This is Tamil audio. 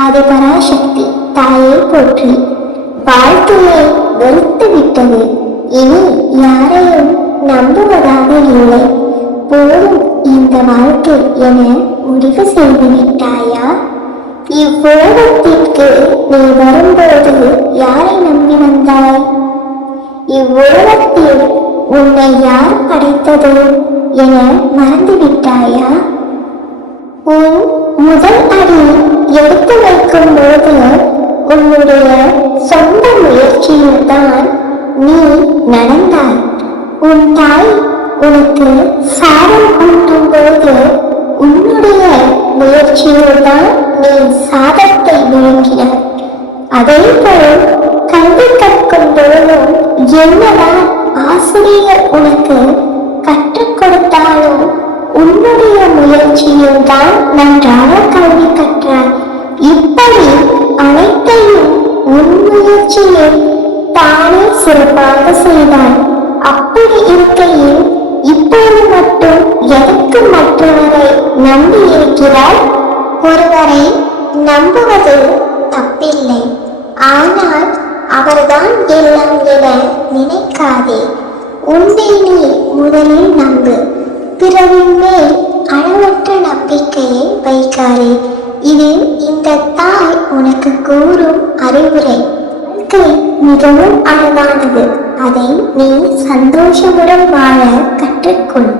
ஆதிபராசக்தி தாயை போற்றி. வாழ்க்கையை வெறுத்து விட்டது, இனி யாரையும் நம்புவதாக இல்லை, போதும் இந்த வாழ்க்கை என முடிவு செய்து விட்டாயா? இவ்வுலகத்திற்கு நீ வரும்போது யாரை நம்பி வந்தாய்? இவ்வுலகத்தில் உன்னை யார் படைத்தது என மறந்துவிட்டாயா? உன் முதல் அடி எடுத்து வைக்கும் போது உன்னுடைய சொந்த முயற்சியில் தான் நீ நடந்தாய். உன் தாய் உனக்கு சாரம் கூட்டும் போது உன்னுடைய முயற்சியில் தான் நீ சாதத்தை விளங்கினாய். அதே போல் கல்வி கற்கும் போதும் என்னதான் ஆசிரியர் உனக்கு கற்றுக் கொடுத்தாலும் உன்னுடைய முயற்சியில் தான் நன்றாக கல்வி கற்றாய். இப்படி அனைத்தையும் உன் முயற்சியில் தானே சிறப்பாக செய்தாய். அப்படி இருக்கையில் இப்போது மட்டும் எதற்கு மற்றவரை நம்பி இருக்கிறாய்? ஒருவரை நம்புவது தப்பில்லை, ஆனால் அவர்தான் எல்லாம் என நினைக்காதே. உன்னை நீ முதலில் நம்பு, பிறவின் மேல் அளவற்ற நம்பிக்கையை வைக்காதே. இது இந்த தாய் உனக்கு கூறும் அறிவுரை. வாழ்க்கை மிகவும் அழகானது, அதை நீ சந்தோஷமுடன் வாழ கற்றுக்கொள்.